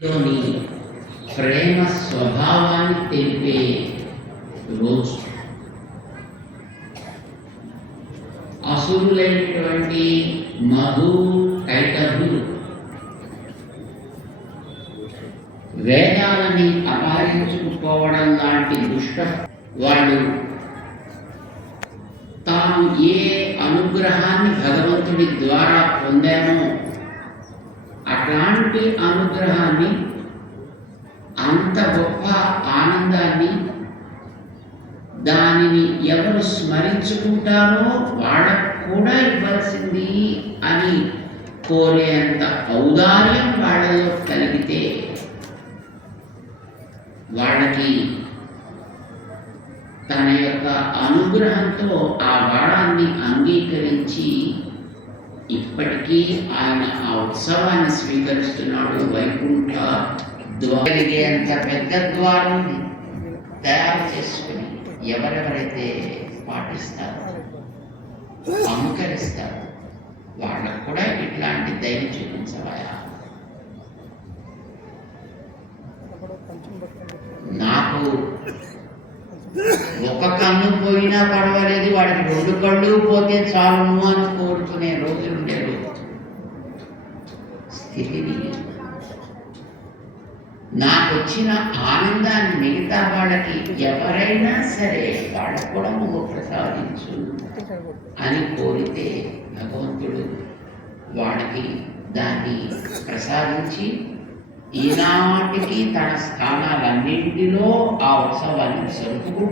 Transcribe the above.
లోని ప్రేమ స్వభావాన్ని తెలిపే రోజు. అసురులైనటువంటి మధు కైటభులు వేదాలని అపహరించుకుపోవడం లాంటి దుష్ట వాళ్ళు తాను ఏ అనుగ్రహాన్ని భగవంతుడి ద్వారా పొందామో అట్లాంటి అనుగ్రహాన్ని, అంత గొప్ప ఆనందాన్ని, దానిని ఎవరు స్మరించుకుంటారో వాళ్ళకు కూడా ఇవ్వాల్సింది అని కోరేంత ఔదార్యం వాళ్ళలో కలిగితే వాళ్ళకి తన యొక్క అనుగ్రహంతో ఆ వాడాన్ని అంగీకరించి ఇప్పటికీ ఆయన ఆ ఉత్సవాన్ని స్వీకరిస్తున్నాడు. వైకుంఠ ద్వారగే అంత పెద్ద ద్వారం తయారు చేసుకుని ఎవరెవరైతే పాటిస్తారో, అనుకరిస్తారో వాళ్ళకు కూడా ఇట్లాంటి ధైర్యం చూపించవాయా. నాకు ఒక కన్ను పోయినా పర్వాలేదు, వాడికి 2 కళ్ళు పోతే చాలు అని కోరుకునే రోజులుండే స్థితిని, నాకు వచ్చిన ఆనందాన్ని మిగతా వాళ్ళకి ఎవరైనా సరే వాళ్ళకు కూడా నువ్వు ప్రసాదించు అని కోరితే భగవంతుడు వాళ్ళకి దాన్ని ప్రసాదించి ఈనాటికి తన స్థానాలన్నింటిలో ఆ ఉత్సవాన్ని జరుపుకుంటూ